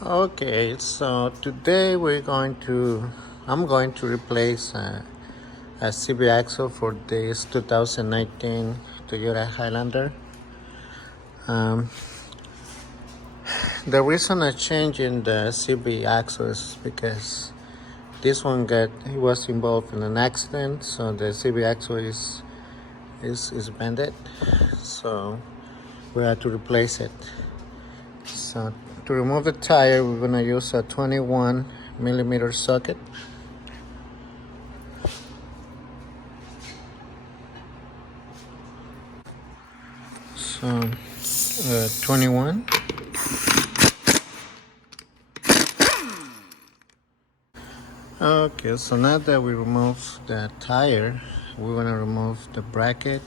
Okay, so today I'm going to replace a CB axle for this 2019 Toyota Highlander. Um, the reason I changed in the CB axle is because this one he was involved in an accident, so the CB axle is bended, so we had to replace it. So to remove the tire, we're gonna use a 21 millimeter socket. So 21. Okay, so now that we remove the tire, we're gonna remove the bracket.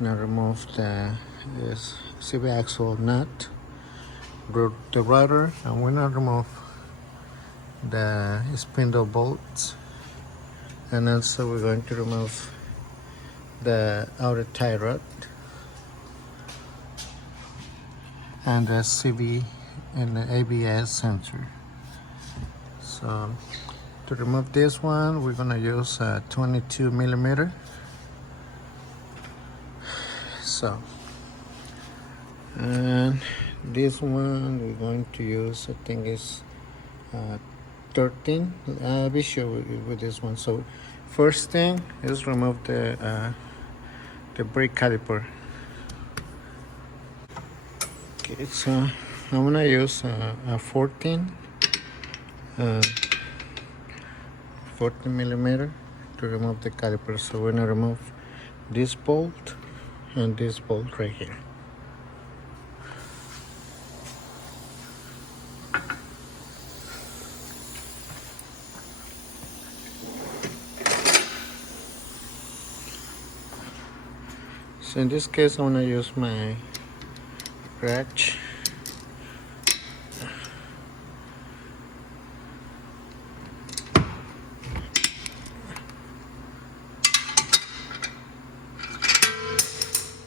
We're gonna remove this CB axle nut, the rudder, and we're gonna remove the spindle bolts. And also we're going to remove the outer tie rod and the CV and the ABS sensor. So to remove this one, we're gonna use a 22 millimeter. So, and this one we're going to use, I think is 13. I'll be sure with this one. So first thing is remove the brake caliper. Okay, so I'm gonna use a 14 millimeter to remove the caliper. So we're gonna remove this bolt and this bolt right here. So in this case, I'm gonna use my ratchet.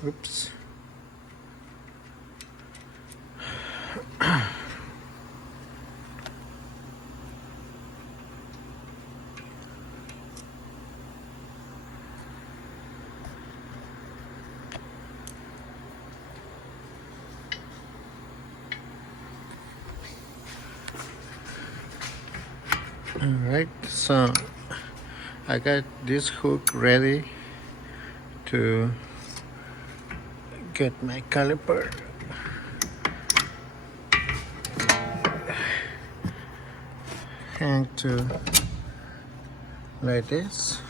Oops. Alright, so I got this hook ready to get my caliper. Hang to like this,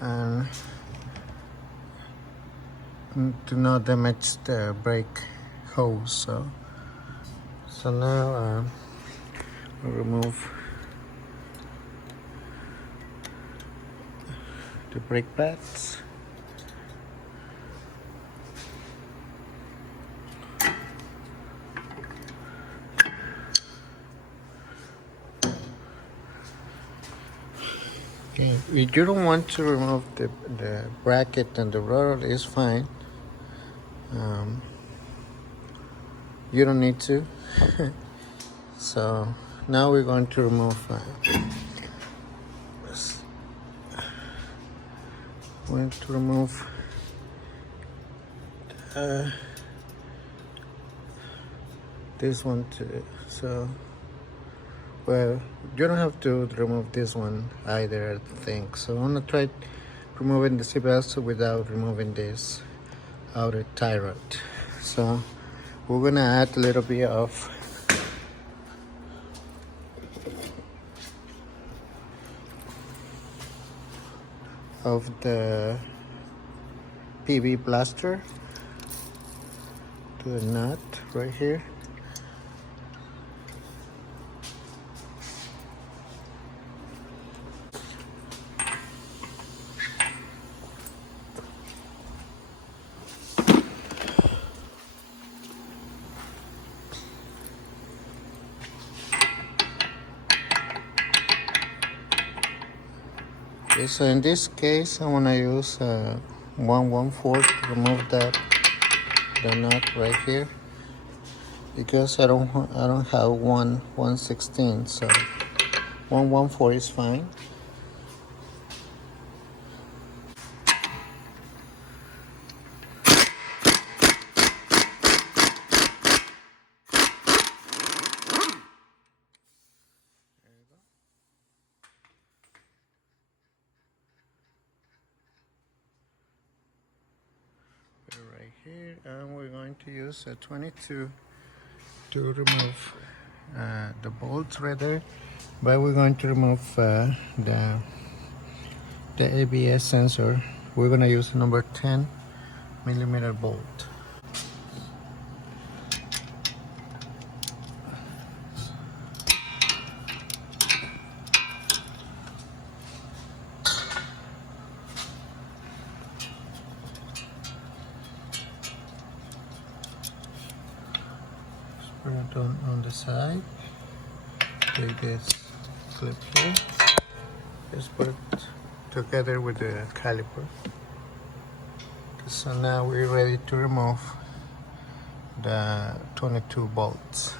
and to not damage the brake hose. So now I'll remove the brake pads. Okay, if you don't want to remove the bracket and the rudder, is fine. You don't need to. So now we're going to remove this one too. So, well, you don't have to remove this one either, I think. So I'm gonna try removing the CBS without removing this outer tie rod. So we're gonna add a little bit of the PV blaster to the nut right here. Okay, so in this case, I want to use 1/4 to remove the nut right here. because I don't have 1/16, so 1/4 is fine. Right here, and we're going to use a 22 to remove the bolts right there, but we're going to remove the ABS sensor. We're going to use a number 10 millimeter bolt. Put it on the side. Take this clip here. Just put it together with the caliper. So now we're ready to remove the 22 bolts.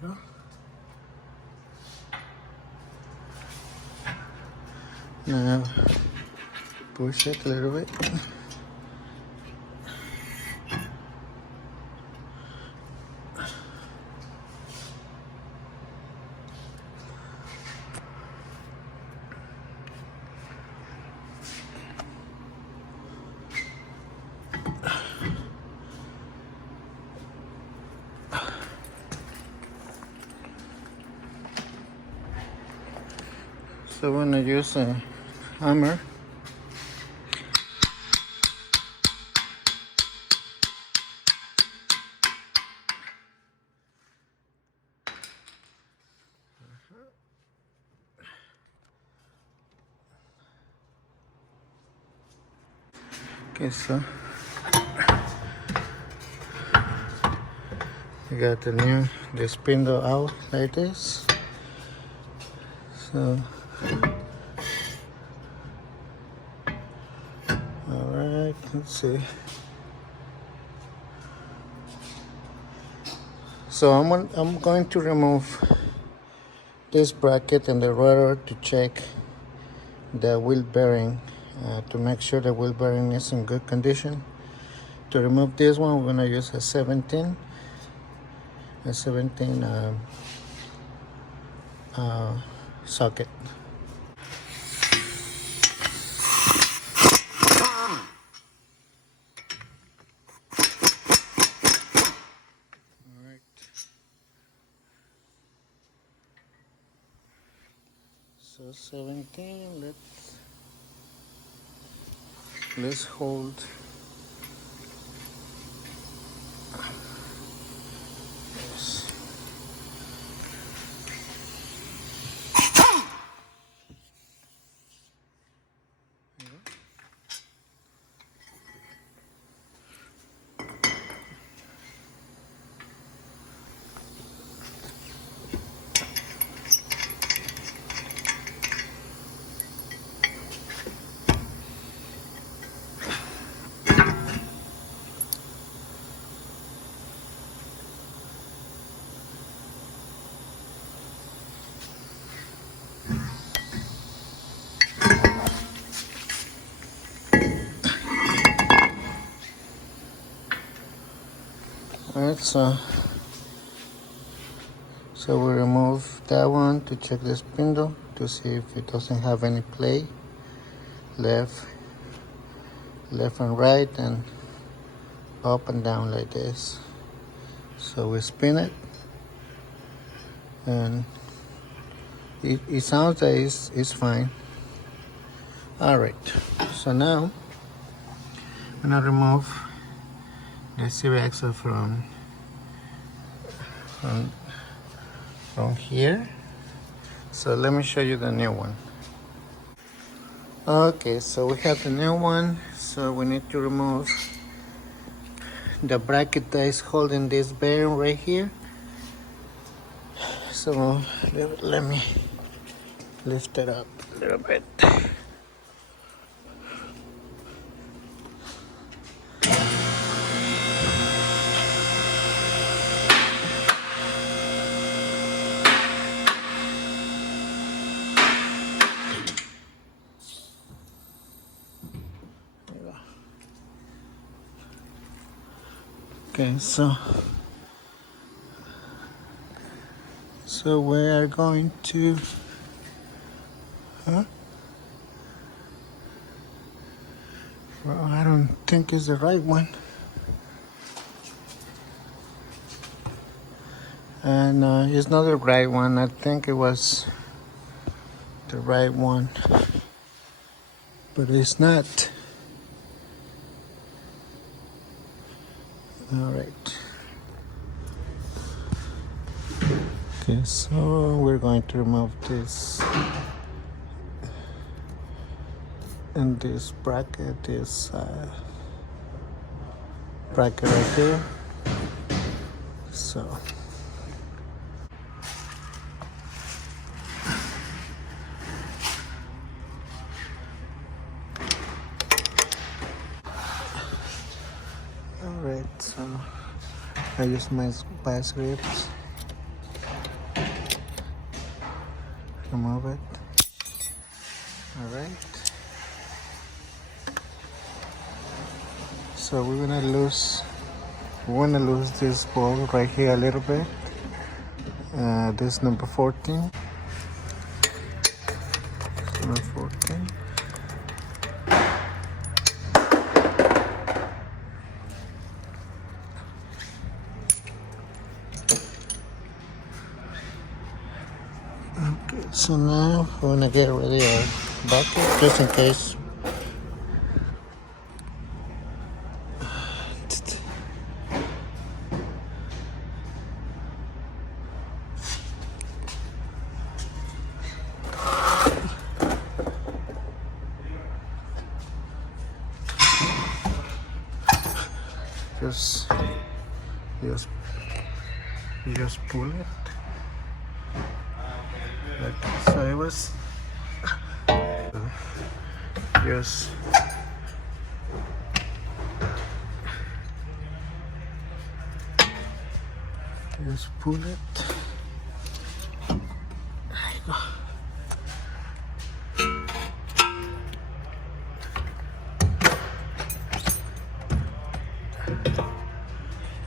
Go. Now push it a little bit. So we're gonna use a hammer. Okay, so we got the spindle out like this. So all right, let's see. So I'm going to remove this bracket and the rotor to check the wheel bearing to make sure the wheel bearing is in good condition. To remove this one, we're gonna use a 17 socket. Alright. So 17, let's hold this. Alright, so So we remove that one to check the spindle to see if it doesn't have any play, left and right, and up and down like this. So we spin it, and it sounds like it's fine. All right, so now I'm gonna remove the CV axle from here. So let me show you the new one. Okay, so we have the new one. So we need to remove the bracket that is holding this bearing right here. So let me lift it up a little bit. Okay, so we are going to well, I don't think it's the right one. And it's not the right one. I think it was the right one, but it's not. All right. Okay, so we're going to remove this, and this bracket is bracket right here. So all right, so I use my vice grips, remove it. All right, so we're gonna lose this ball right here a little bit. This number 14. Number 14. Okay, so now we're gonna get ready our bucket just in case. Just pull it. Like so it was. Just pull it. There you go.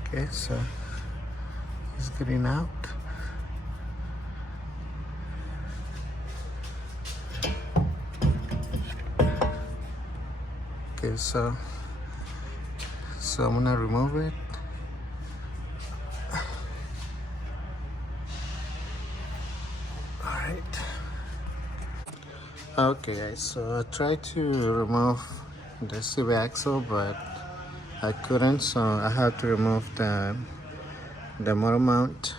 Okay, so it's getting out. Okay, so I'm gonna remove it. All right. Okay, guys. So I tried to remove the CV axle, but I couldn't. So I had to remove the motor mount.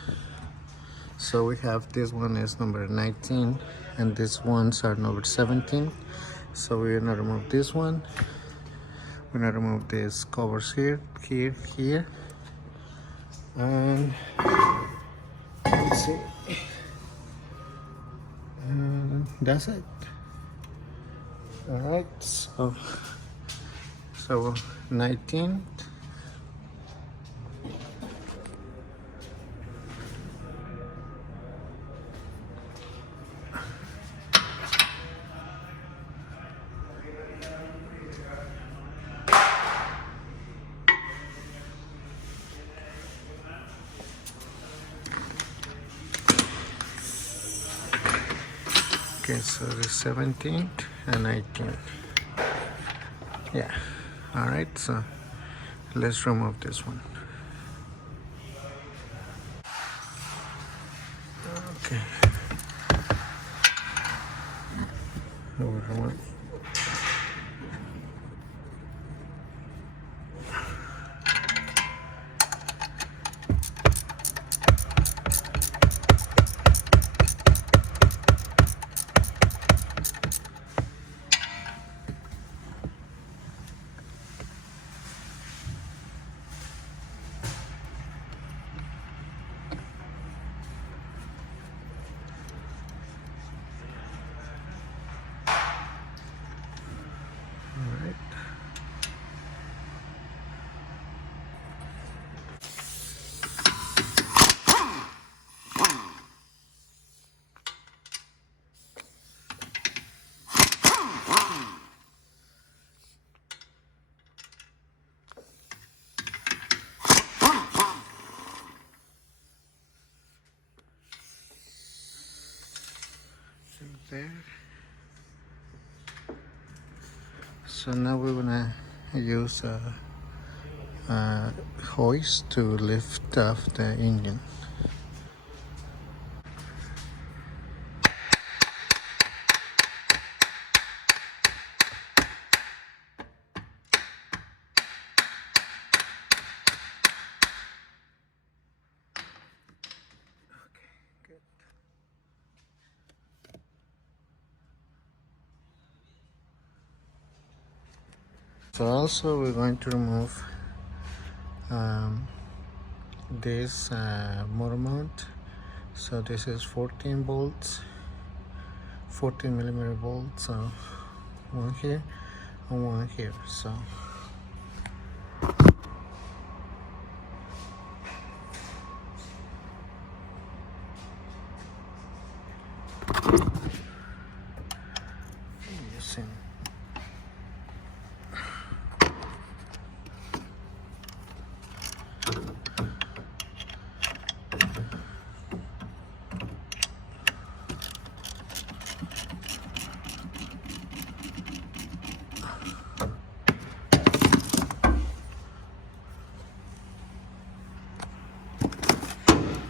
So we have this one is number 19, and these ones are number 17. So we're gonna remove this one. We're gonna remove these covers here, and let's see. And that's it. All right. So 19. Okay, so the 17th and 18th. Yeah. All right, so let's remove this one. Okay. We'll remove. All right. There. So now we're gonna use a hoist to lift off the engine. So also we're going to remove this motor mount. So this is 14 bolts, 14 millimeter bolts. So one here and one here. So using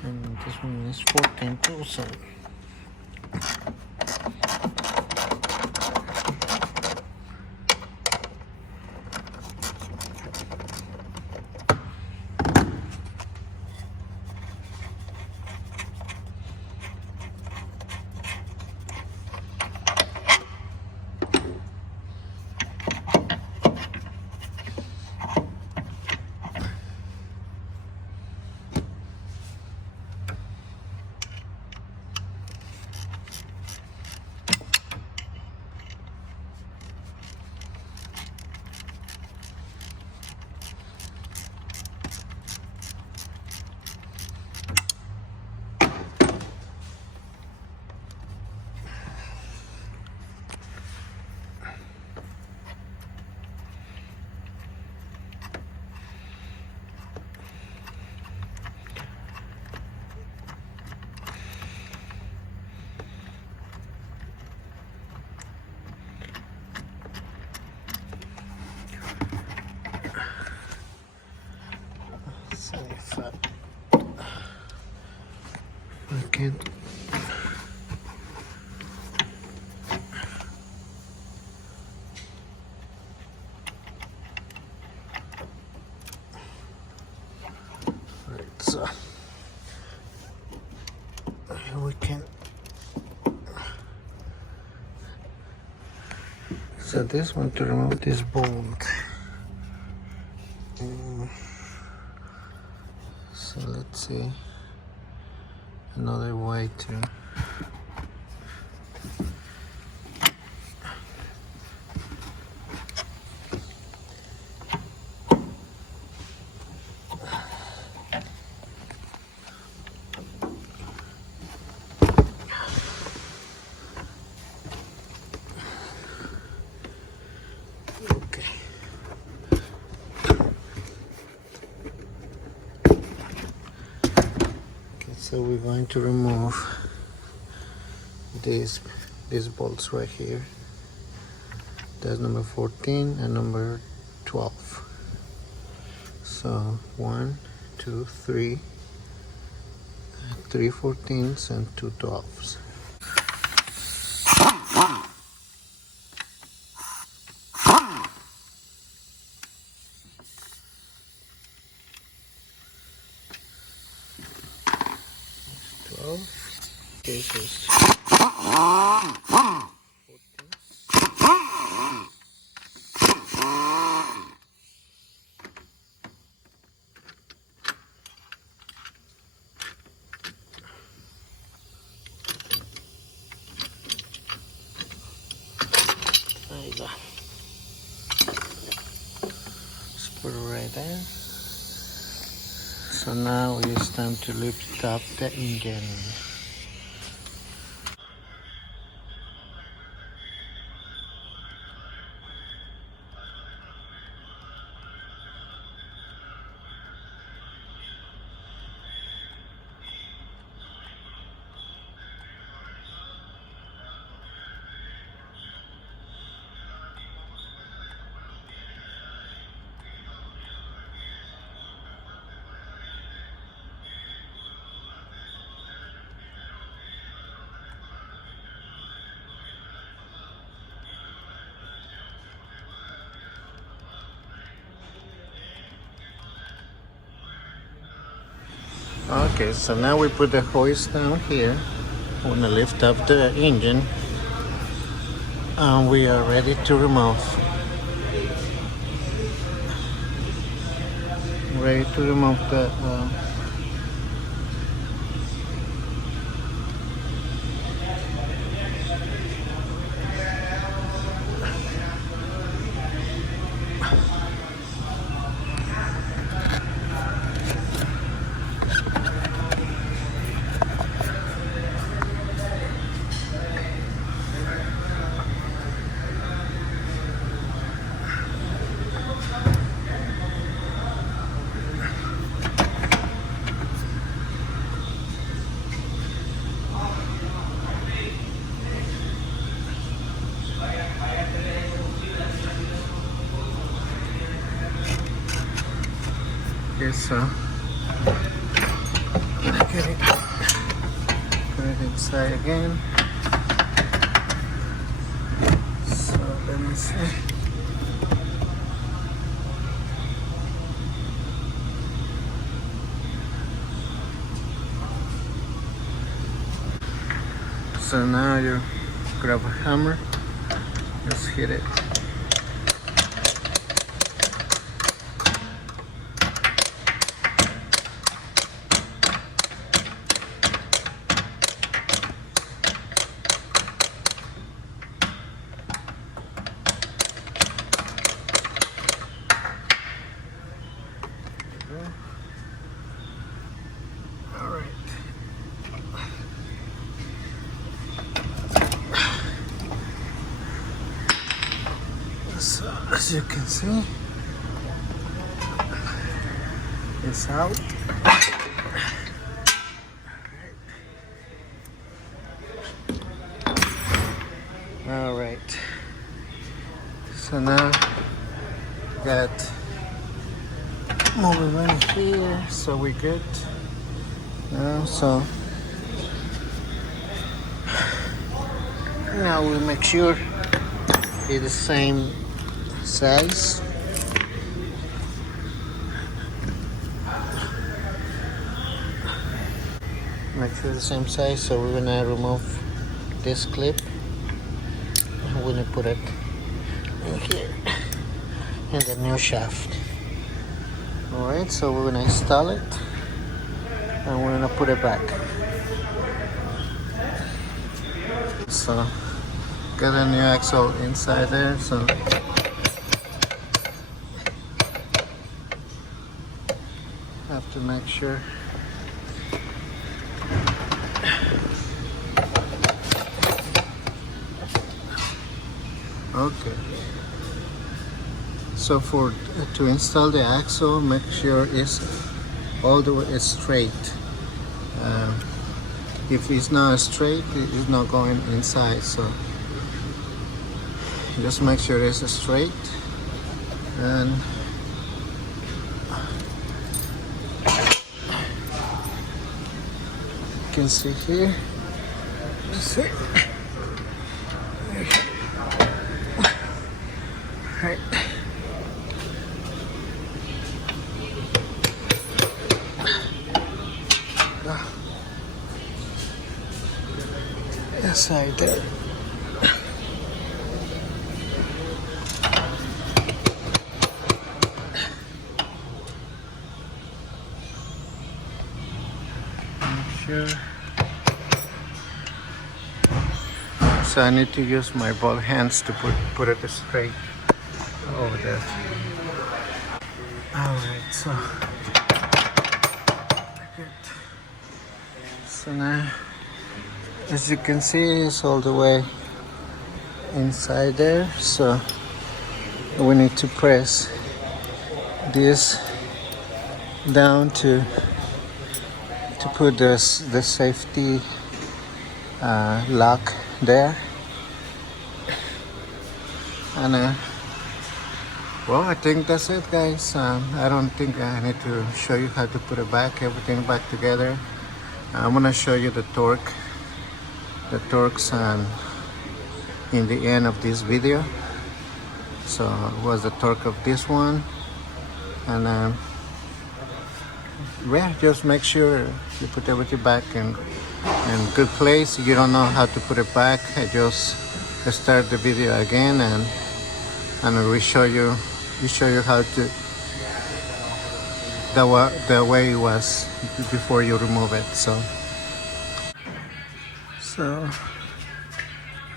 and this one is 14 too. So if I can. Right, so we can. So this one to remove this bolt. So let's see another way to. So we're going to remove this these bolts right here. That's number 14 and number 12. So 1, 2, 3, 3 14s and 2 12s. Cases. There you go. Just put it right there. So now it's time to lift up the engine. Okay, so now we put the hoist down here. We're gonna lift up the engine and we are ready to remove. Ready to remove the okay, so get it, put it inside again. So let me see. So now you grab a hammer, just hit it. All right. So as you can see, it's out. All right. So now got moving in here, so we're good. So now we make sure it's the same size. Make sure the same size. So we're gonna remove this clip. We're gonna put it in here in the new shaft. All right. So we're gonna install it and we're gonna put it back. So got a new axle inside there. So have to make sure. Okay. So to install the axle, make sure it's all the way straight. If it's not straight, it's not going inside. So just make sure it's straight. And you can see here. See. Right. Inside there. Sure. So I need to use my both hands to put it straight over there. Alright, so now as you can see, it's all the way inside there. So we need to press this down to put the safety lock there. And well, I think that's it, guys. I don't think I need to show you how to put it back, everything back together. I'm gonna show you the torques in the end of this video. So it was the torque of this one, and yeah, just make sure you put everything back in good place. If you don't know how to put it back, I just start the video again and we show you how to the way it was before you remove it. So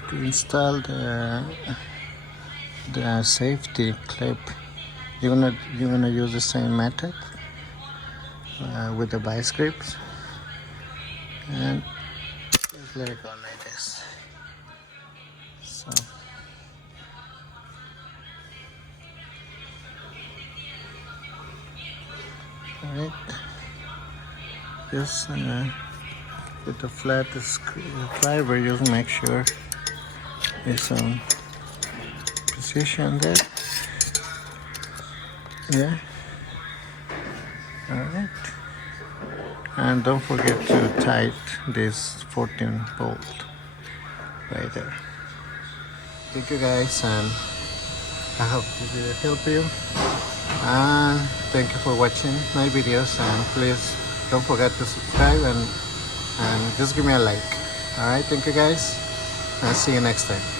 to install the safety clip, you're gonna use the same method with the vice grips, and just let it go like this. So alright, just with the flat driver, just make sure it's on position there. Yeah. Alright. And don't forget to tighten this 14 bolt right there. Thank you, guys, and I hope this video helped you. And thank you for watching my videos, and please don't forget to subscribe and just give me a like. Alright, thank you, guys, and see you next time.